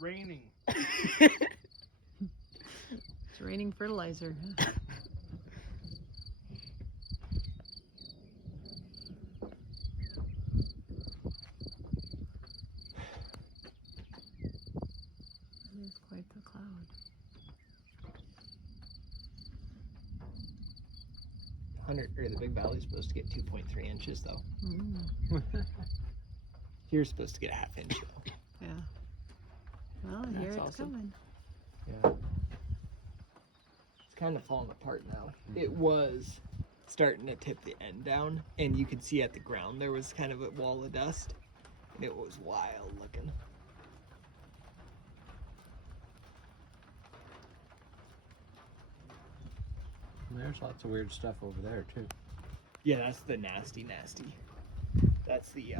raining. It's raining fertilizer. Huh? It is quite the cloud. The Big Valley's supposed to get 2.3 inches though. Mm, You're supposed to get a half inch though. yeah. Well, That's here it's awesome. coming. Yeah. It's kind of falling apart now. It was starting to tip the end down, and you could see at the ground there was kind of a wall of dust, and it was wild looking. There's lots of weird stuff over there too. Yeah, that's the nasty. That's the